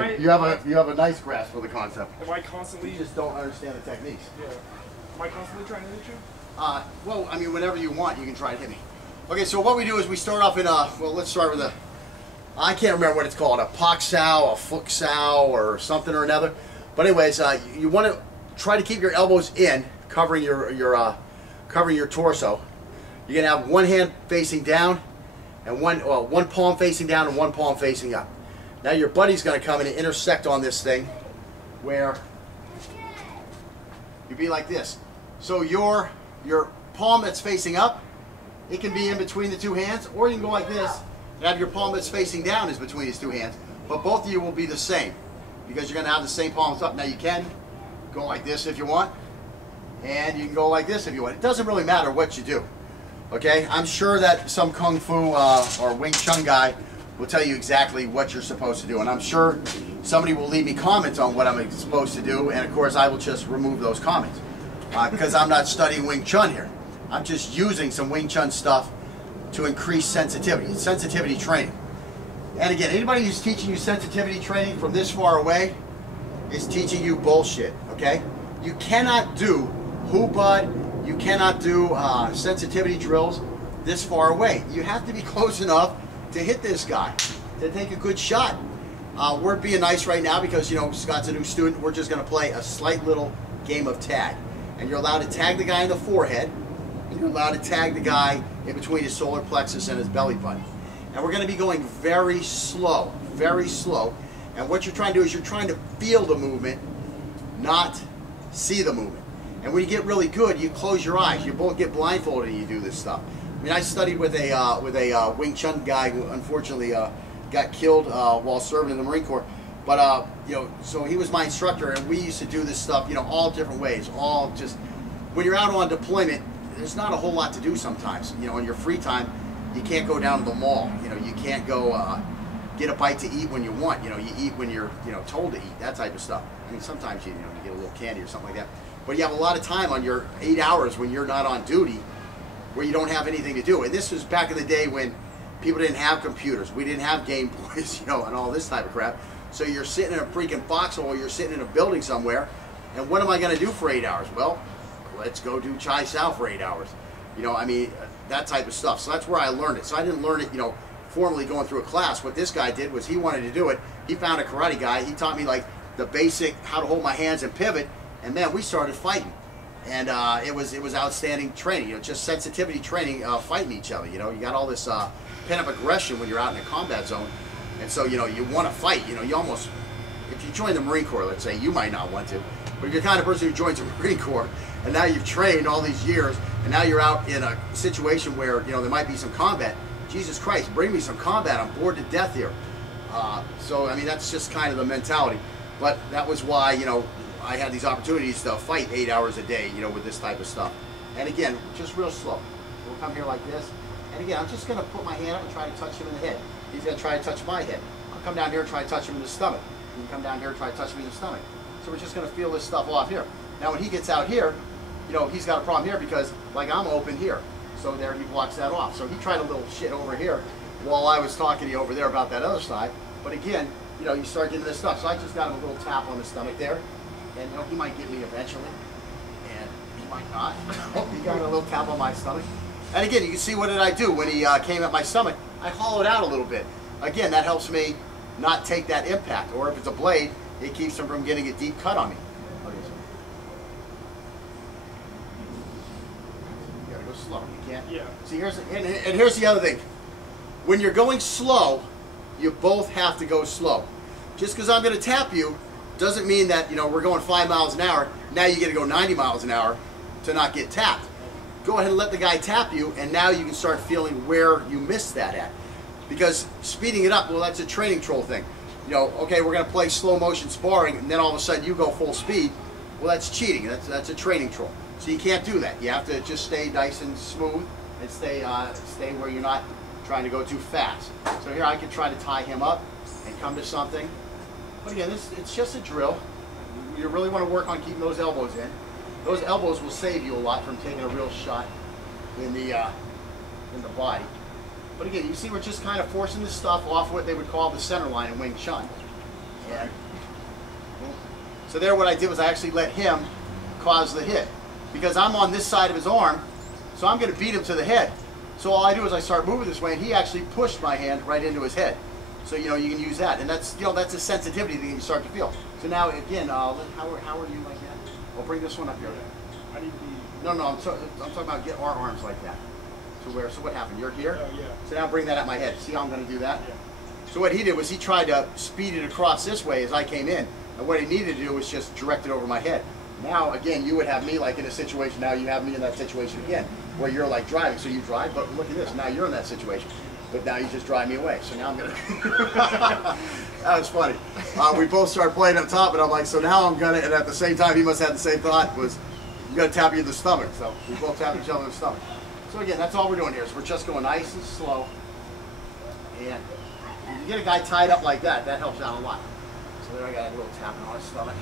You have a nice grasp for the concept. Am I constantly? You just don't understand the techniques. Yeah. Am I constantly trying to hit you? Well, I mean, whenever you want, you can try to hit me. Okay, so what we do is we start off in a, well, let's start with a, I can't remember what it's called, a pak sao, a fook sao, or something or another. But anyways, you want to try to keep your elbows in, covering your torso. You're gonna have one hand facing down, and one palm facing down and one palm facing up. Now your buddy's going to come in and intersect on this thing where you be like this. So your palm that's facing up, it can be in between the two hands, or you can go like this and have your palm that's facing down is between his two hands. But both of you will be the same because you're going to have the same palms up. Now you can go like this if you want, and you can go like this if you want. It doesn't really matter what you do. Okay, I'm sure that some Kung Fu or Wing Chun guy will tell you exactly what you're supposed to do, and I'm sure somebody will leave me comments on what I'm supposed to do, and of course I will just remove those comments because I'm not studying Wing Chun here. I'm just using some Wing Chun stuff to increase sensitivity. It's sensitivity training. And again, anybody who's teaching you sensitivity training from this far away is teaching you bullshit, okay? You cannot do hoopad, you cannot do sensitivity drills this far away. You have to be close enough to hit this guy, to take a good shot. We're being nice right now because, you know, Scott's a new student. We're just going to play a slight little game of tag. And you're allowed to tag the guy in the forehead, and you're allowed to tag the guy in between his solar plexus and his belly button. And we're going to be going very slow, very slow. And what you're trying to do is you're trying to feel the movement, not see the movement. And when you get really good, you close your eyes. You both get blindfolded and you do this stuff. I mean, I studied with a Wing Chun guy who unfortunately got killed while serving in the Marine Corps. But you know, so he was my instructor, and we used to do this stuff, you know, all different ways. All just when you're out on deployment, there's not a whole lot to do sometimes. You know, in your free time, you can't go down to the mall. You know, you can't go get a bite to eat when you want. You know, you eat when you're told to eat. That type of stuff. I mean, sometimes you get a little candy or something like that. But you have a lot of time on your 8 hours when you're not on duty, where you don't have anything to do. And this was back in the day when people didn't have computers. We didn't have Game Boys, you know, and all this type of crap. So you're sitting in a freaking foxhole, you're sitting in a building somewhere, and what am I going to do for 8 hours? Well, let's go do Chai Sao for 8 hours. You know, I mean, that type of stuff. So that's where I learned it. So I didn't learn it, you know, formally going through a class. What this guy did was he wanted to do it. He found a karate guy. He taught me, like, the basic, how to hold my hands and pivot, and man, we started fighting. And it was outstanding training, you know, just sensitivity training, fighting each other. You know, you got all this pent-up aggression when you're out in a combat zone, and so you know you want to fight. You know, you almost, if you join the Marine Corps, let's say, you might not want to, but if you're the kind of person who joins the Marine Corps, and now you've trained all these years, and now you're out in a situation where you know there might be some combat. Jesus Christ, bring me some combat! I'm bored to death here. So I mean, that's just kind of the mentality. But that was why, you know, I had these opportunities to fight 8 hours a day, you know, with this type of stuff. And again, just real slow. We'll come here like this. And again, I'm just going to put my hand up and try to touch him in the head. He's going to try to touch my head. I'll come down here and try to touch him in the stomach. He can come down here and try to touch me in the stomach. So we're just going to feel this stuff off here. Now when he gets out here, you know, he's got a problem here because, like, I'm open here. So there he blocks that off. So he tried a little shit over here while I was talking to you over there about that other side. But again, you know, you start getting this stuff. So I just got him a little tap on the stomach there. And you know, he might get me eventually, and he might not. He got a little tap on my stomach. And again, you can see what did I do when he came at my stomach. I hollowed out a little bit. Again, that helps me not take that impact. Or if it's a blade, it keeps him from getting a deep cut on me. Okay, so you gotta go slow. You can't. Yeah. See, here's the other thing. When you're going slow, you both have to go slow. Just because I'm going to tap you doesn't mean that, you know, we're going 5 miles an hour, now you get to go 90 miles an hour to not get tapped. Go ahead and let the guy tap you, and now you can start feeling where you missed that at. Because speeding it up, well, that's a training troll thing. You know, okay, we're going to play slow motion sparring, and then all of a sudden you go full speed. Well, that's cheating. That's a training troll. So you can't do that. You have to just stay nice and smooth and stay where you're not trying to go too fast. So here I can try to tie him up and come to something. But again, it's just a drill. You really want to work on keeping those elbows in. Those elbows will save you a lot from taking a real shot in the body. But again, you see we're just kind of forcing this stuff off what they would call the center line in Wing Chun. And so there what I did was I actually let him cause the hit. Because I'm on this side of his arm, so I'm going to beat him to the head. So all I do is I start moving this way, and he actually pushed my hand right into his head. So you can use that, and that's that's a sensitivity that you start to feel. So now again, how are you like that? We'll bring this one up here. I need to be. No, I'm talking about get our arms like that. So what happened? You're here. Oh yeah. So now bring that at my head. See how I'm going to do that? Yeah. So what he did was he tried to speed it across this way as I came in, and what he needed to do was just direct it over my head. Now again, you would have me like in a situation. Now you have me in that situation again, where you're like driving. So you drive, but look at this. Now you're in that situation. But now you just drive me away. So now I'm gonna. That was funny. We both started playing up top, and I'm like, so now I'm gonna. And at the same time, he must have the same thought. Was you gotta tap you in the stomach. So we both tap each other in the stomach. So again, that's all we're doing here. Is we're just going nice and slow. And if you get a guy tied up like that, that helps out a lot. So there I got a little tapping on his stomach.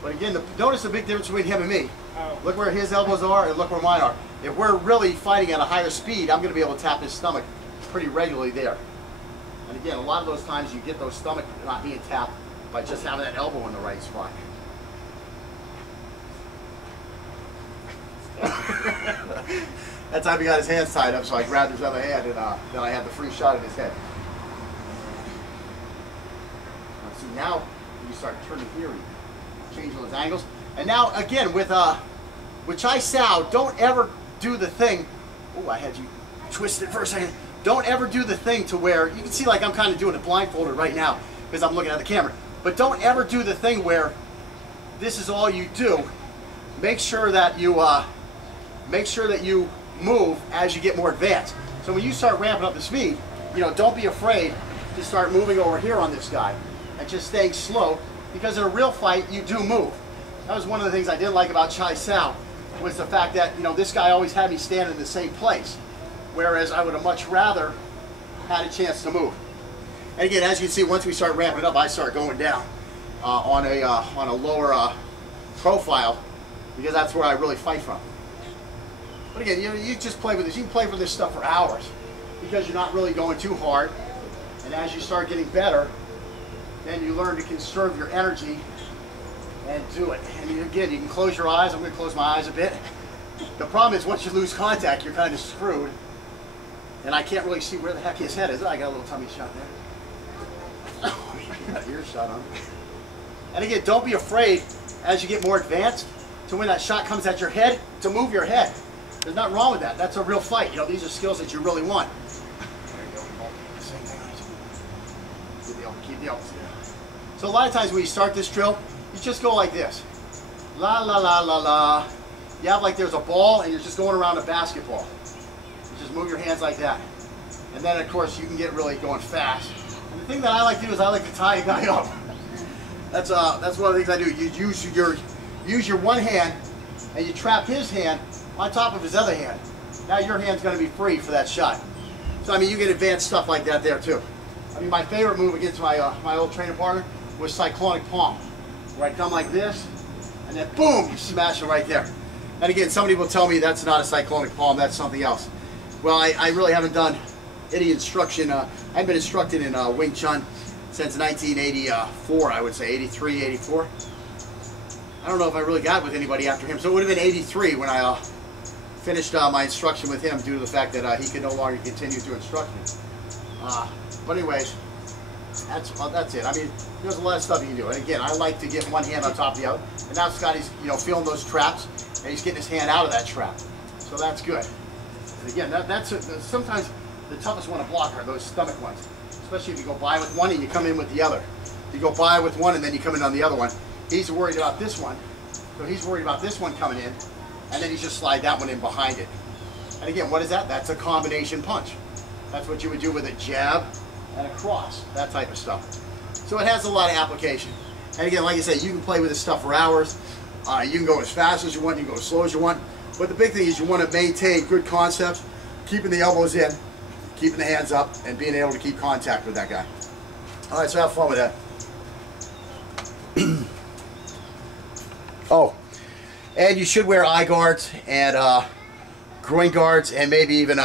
But again, notice the big difference between him and me. Oh. Look where his elbows are and look where mine are. If we're really fighting at a higher speed, I'm going to be able to tap his stomach pretty regularly there. And again, a lot of those times you get those stomach not being tapped by just having that elbow in the right spot. That time he got his hands tied up, so I grabbed his other hand, and then I had the free shot at his head. See, now you start turning here, change those angles. And now again with Chai Sao, don't ever do the thing. Oh, I had you twisted for a second. Don't ever do the thing to where you can see like I'm kind of doing it blindfolded right now because I'm looking at the camera. But don't ever do the thing where this is all you do. Make sure that you move as you get more advanced. So when you start ramping up the speed, don't be afraid to start moving over here on this guy and just staying slow, because in a real fight you do move. That was one of the things I didn't like about Chai Sao, was the fact that this guy always had me stand in the same place, whereas I would have much rather had a chance to move. And again, as you can see, once we start ramping up, I start going down on a lower profile, because that's where I really fight from. But again, you just play with this. You can play with this stuff for hours because you're not really going too hard. And as you start getting better, then you learn to conserve your energy and do it. And again, you can close your eyes. I'm going to close my eyes a bit. The problem is once you lose contact, you're kind of screwed. And I can't really see where the heck his head is. I got a little tummy shot there. Oh, you got an ear shot on. And again, don't be afraid as you get more advanced to when that shot comes at your head, to move your head. There's nothing wrong with that. That's a real fight. These are skills that you really want. There you go. Same thing. Keep the elbows. So a lot of times when you start this drill, you just go like this. La la la la la. You have like there's a ball and you're just going around a basketball. You just move your hands like that. And then of course you can get really going fast. And the thing that I like to do is I like to tie a guy up. That's one of the things I do. You use your one hand and you trap his hand on top of his other hand. Now your hand's going to be free for that shot. So I mean, you get advanced stuff like that there too. I mean, my favorite move against my old training partner was cyclonic palm, where I come like this, and then boom, you smash it right there. And again, somebody will tell me that's not a cyclonic palm, that's something else. Well, I really haven't done any instruction. I've been instructed in Wing Chun since 1984, I would say, 83, 84. I don't know if I really got with anybody after him, so it would have been 83 when I finished my instruction with him due to the fact that he could no longer continue to instruct me. But anyways, that's it. I mean, there's a lot of stuff you can do. And again, I like to get one hand on top of the other. And now Scotty's, feeling those traps, and he's getting his hand out of that trap. So that's good. And again, that's sometimes the toughest one to block are those stomach ones. Especially if you go by with one and you come in with the other. You go by with one and then you come in on the other one. He's worried about this one. So he's worried about this one coming in, and then he's just slide that one in behind it. And again, what is that? That's a combination punch. That's what you would do with a jab and a cross, that type of stuff. So it has a lot of application. And again, like I said, you can play with this stuff for hours. You can go as fast as you want, you can go as slow as you want. But the big thing is you want to maintain good concepts, keeping the elbows in, keeping the hands up, and being able to keep contact with that guy. All right, so have fun with that. Oh, and you should wear eye guards and groin guards and maybe even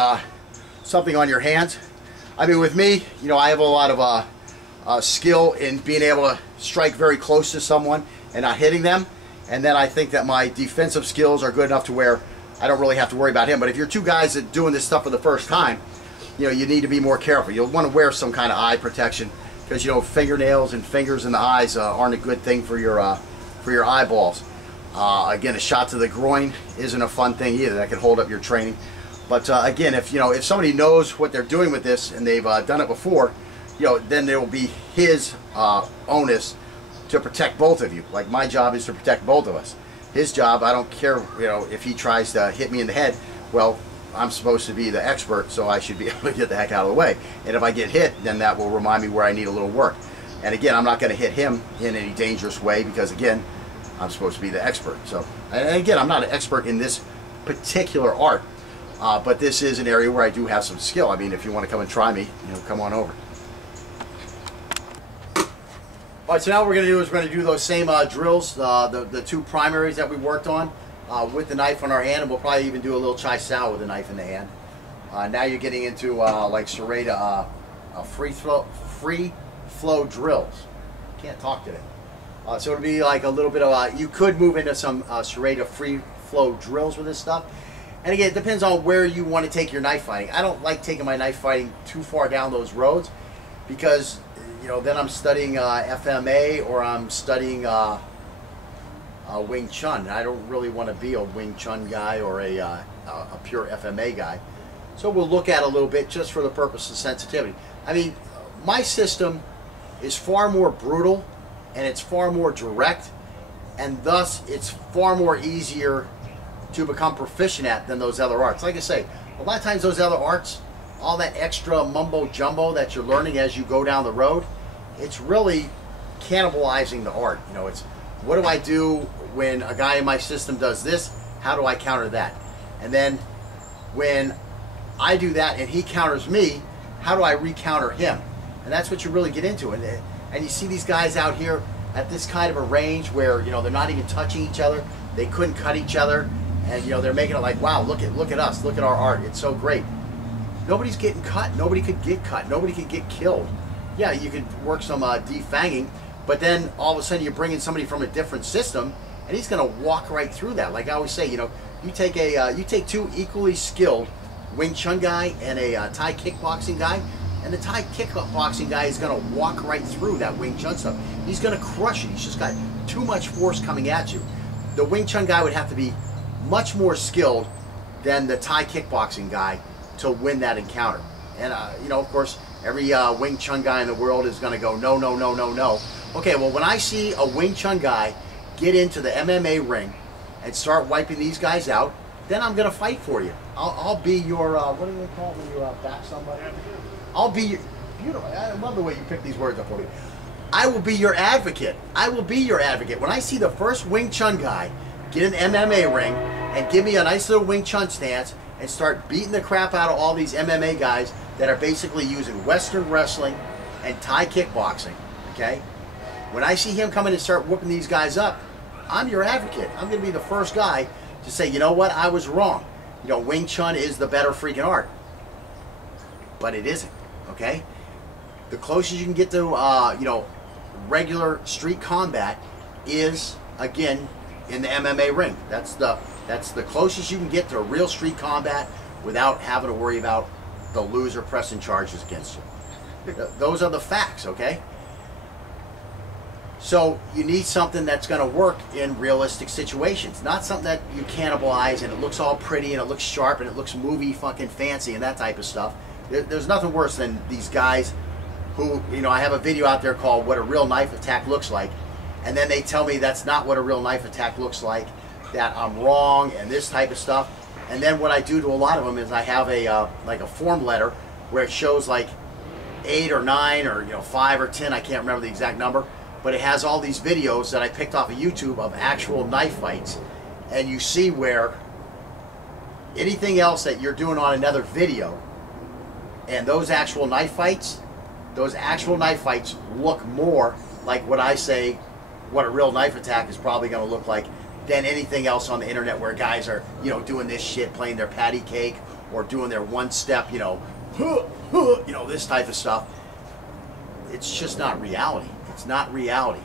something on your hands. I mean, with me, I have a lot of skill in being able to strike very close to someone and not hitting them. And then I think that my defensive skills are good enough to where I don't really have to worry about him. But if you're two guys that are doing this stuff for the first time, you know, you need to be more careful. You'll want to wear some kind of eye protection because, you know, fingernails and fingers in the eyes aren't a good thing for your eyeballs. Again, a shot to the groin isn't a fun thing either. That can hold up your training. But again, if somebody knows what they're doing with this and they've done it before, you know, then there will be his onus to protect both of you. Like my job is to protect both of us. His job, I don't care, you know, if he tries to hit me in the head. Well, I'm supposed to be the expert, so I should be able to get the heck out of the way. And if I get hit, then that will remind me where I need a little work. And again, I'm not going to hit him in any dangerous way because, again, I'm supposed to be the expert. So, and again, I'm not an expert in this particular art, but this is an area where I do have some skill. I mean, if you want to come and try me, you know, come on over. All right, so now what we're going to do is we're going to do those same drills, the two primaries that we worked on with the knife on our hand, and we'll probably even do a little chai sao with the knife in the hand. Now you're getting into like serrata free flow drills. Can't talk today. So it'll be like a little bit of, you could move into some serrata free flow drills with this stuff. And again, it depends on where you want to take your knife fighting. I don't like taking my knife fighting too far down those roads because, you know, then I'm studying FMA or I'm studying Wing Chun. I don't really want to be a Wing Chun guy or a pure FMA guy. So we'll look at a little bit just for the purpose of sensitivity. I mean, my system is far more brutal and it's far more direct, and thus it's far more easier to become proficient at than those other arts. Like I say, a lot of times those other arts, all that extra mumbo jumbo that you're learning as you go down the road, it's really cannibalizing the art. You know, it's what do I do when a guy in my system does this? How do I counter that? And then when I do that and he counters me, how do I re-counter him? And that's what you really get into. And you see these guys out here at this kind of a range where, you know, they're not even touching each other. They couldn't cut each other. And, you know, they're making it like, wow, look at us. Look at our art. It's so great. Nobody's getting cut. Nobody could get cut. Nobody could get killed. Yeah, you could work some defanging, but then all of a sudden you bring in somebody from a different system, and he's going to walk right through that. Like I always say, you know, you take two equally skilled Wing Chun guy and a Thai kickboxing guy, and the Thai kickboxing guy is going to walk right through that Wing Chun stuff. He's going to crush it. He's just got too much force coming at you. The Wing Chun guy would have to be much more skilled than the Thai kickboxing guy to win that encounter. And you know, of course, every Wing Chun guy in the world is going to go, no, no, no, no, no. Okay, well, when I see a Wing Chun guy get into the MMA ring and start wiping these guys out, then I'm going to fight for you. I'll be your, what do they call it when you back somebody? I'll be your, beautiful. I love the way you pick these words up for me. I will be your advocate. I will be your advocate. When I see the first Wing Chun guy get an MMA ring and give me a nice little Wing Chun stance and start beating the crap out of all these MMA guys that are basically using Western wrestling and Thai kickboxing, okay? When I see him come in and start whooping these guys up, I'm your advocate. I'm going to be the first guy to say, you know what, I was wrong. You know, Wing Chun is the better freaking art. But it isn't, okay? The closest you can get to, you know, regular street combat is, again, in the MMA ring. That's the closest you can get to a real street combat without having to worry about the loser pressing charges against you. Those are the facts, okay? So you need something that's going to work in realistic situations, not something that you cannibalize and it looks all pretty and it looks sharp and it looks movie fucking fancy and that type of stuff. There's nothing worse than these guys who, you know, I have a video out there called What a Real Knife Attack Looks Like, and then they tell me that's not what a real knife attack looks like, that I'm wrong and this type of stuff. And then what I do to a lot of them is I have a like a form letter where it shows like 8 or 9 or, you know, 5 or 10, I can't remember the exact number, but it has all these videos that I picked off of YouTube of actual knife fights, and you see where anything else that you're doing on another video and those actual knife fights look more like what I say what a real knife attack is probably going to look like than anything else on the internet where guys are, you know, doing this shit, playing their patty cake or doing their one step, you know, this type of stuff. it's just not reality. It's not reality.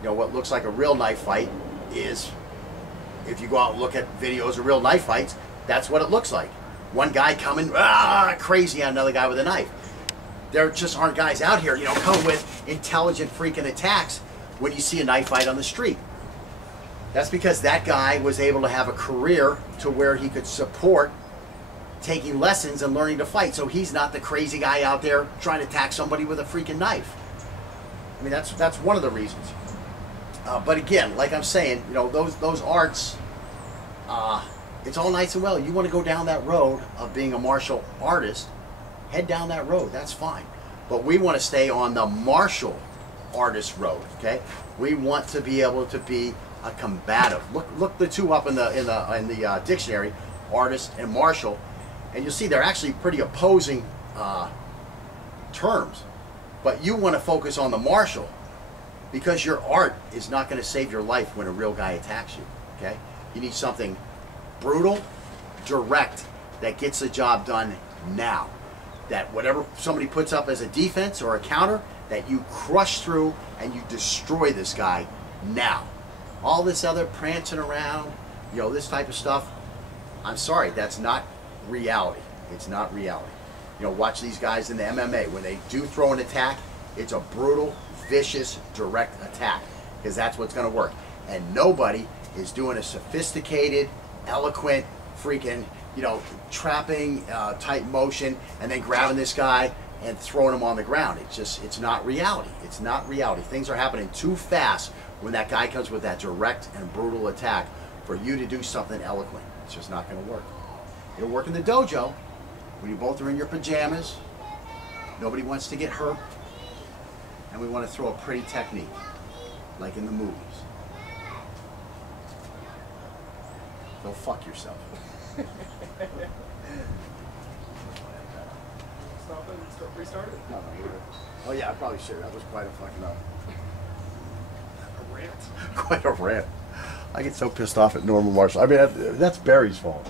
You know, what looks like a real knife fight is, if you go out and look at videos of real knife fights, that's what it looks like. One guy coming crazy on another guy with a knife. There just aren't guys out here, you know, coming with intelligent freaking attacks when you see a knife fight on the street. That's because that guy was able to have a career to where he could support taking lessons and learning to fight. So he's not the crazy guy out there trying to attack somebody with a freaking knife. I mean, that's one of the reasons. But again, like I'm saying, you know, those arts, it's all nice and well. You want to go down that road of being a martial artist, head down that road. That's fine. But we want to stay on the martial artist road. Okay, we want to be able to be a combative. Look the two up in the dictionary, artist and martial, and you'll see they're actually pretty opposing terms. But you want to focus on the martial, because your art is not going to save your life when a real guy attacks you. Okay, you need something brutal, direct, that gets the job done now. That whatever somebody puts up as a defense or a counter, that you crush through and you destroy this guy now. All this other prancing around, you know, this type of stuff, I'm sorry, that's not reality. It's not reality. You know, watch these guys in the MMA. When they do throw an attack, it's a brutal, vicious, direct attack, because that's what's going to work. And nobody is doing a sophisticated, eloquent, freaking, you know, trapping type motion and then grabbing this guy and throwing him on the ground. It's not reality. It's not reality. Things are happening too fast when that guy comes with that direct and brutal attack for you to do something eloquent. It's just not going to work. It'll work in the dojo when you both are in your pajamas, nobody wants to get hurt, and we want to throw a pretty technique, like in the movies. Go fuck yourself. Stop it, restart it. No, you're good. Oh yeah, I probably should. That was quite a fucking A rant. quite a rant. I get so pissed off at normal martial. I mean, that's Barry's fault.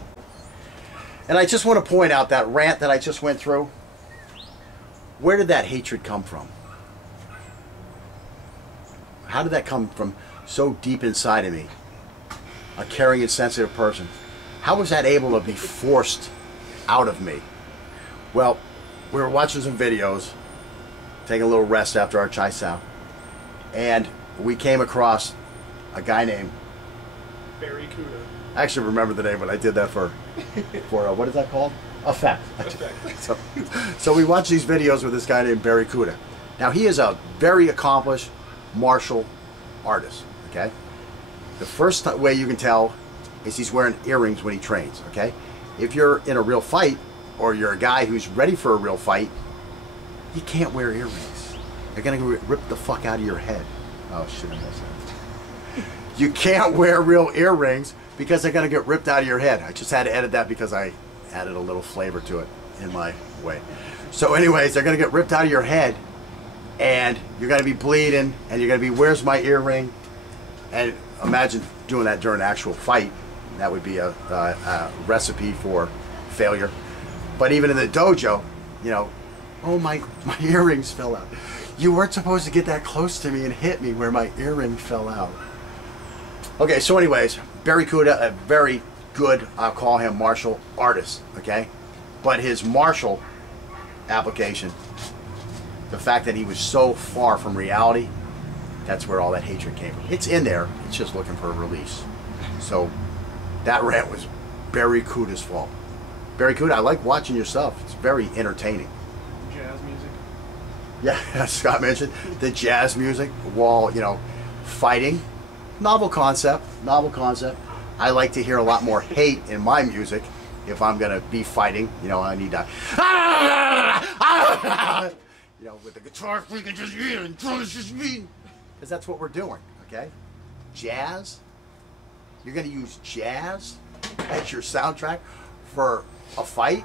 And I just want to point out that rant that I just went through. Where did that hatred come from? How did that come from so deep inside of me? A caring and sensitive person. How was that able to be forced out of me? Well, we were watching some videos, taking a little rest after our chai sao, and we came across a guy named Barry Kuda. I actually remember the name, but I did that for what is that called? Effect. So we watch these videos with this guy named Barry Kuda. Now he is a very accomplished martial artist. Okay. The first way you can tell is he's wearing earrings when he trains. Okay. If you're in a real fight, or you're a guy who's ready for a real fight, you can't wear earrings. They're gonna rip the fuck out of your head. Oh shit! I missed that. You can't wear real earrings because they're going to get ripped out of your head. I just had to edit that because I added a little flavor to it in my way. So anyways, they're going to get ripped out of your head, and you're going to be bleeding, and you're going to be, where's my earring? And imagine doing that during an actual fight. That would be a recipe for failure. But even in the dojo, you know, oh my earrings fell out. You weren't supposed to get that close to me and hit me where my earring fell out. Okay, so anyways, Barry Kuda, a very good, I'll call him martial artist, okay? But his martial application, the fact that he was so far from reality, that's where all that hatred came from. It's in there, it's just looking for a release. So that rant was Barry Kuda's fault. Barry Kuda, I like watching your stuff. It's very entertaining. Jazz music. Yeah, as Scott mentioned, the jazz music, while, you know, fighting. Novel concept, novel concept. I like to hear a lot more hate in my music if I'm gonna be fighting. You know, I need to, you know, with the guitar freaking just because that's what we're doing. Okay, jazz. You're gonna use jazz as your soundtrack for a fight.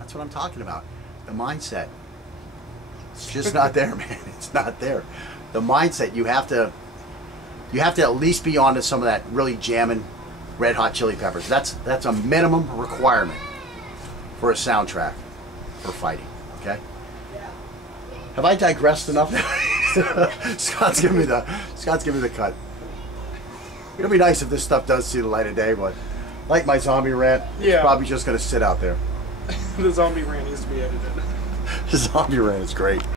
That's what I'm talking about. The mindset. It's just not there, man. It's not there. The mindset, you have to at least be onto some of that really jamming Red Hot Chili Peppers. That's a minimum requirement for a soundtrack for fighting, okay? Have I digressed enough? Scott's giving me the cut. It'll be nice if this stuff does see the light of day, but like my zombie rant, Yeah. it's probably just gonna sit out there. The zombie rant needs to be edited. The zombie rant is great.